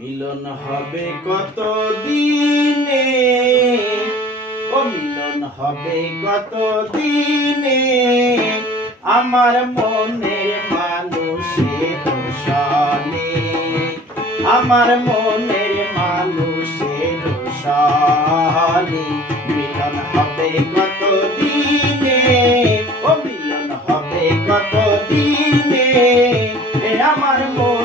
মিলন হবে কত দিনে, ও মিলন হবে কত দিনে, আমার মনের মানুষের সনে, আমার মনের মানুষের সনে। মিলন হবে কত দিনে, ও মিলন হবে কত দিনে, আমার মন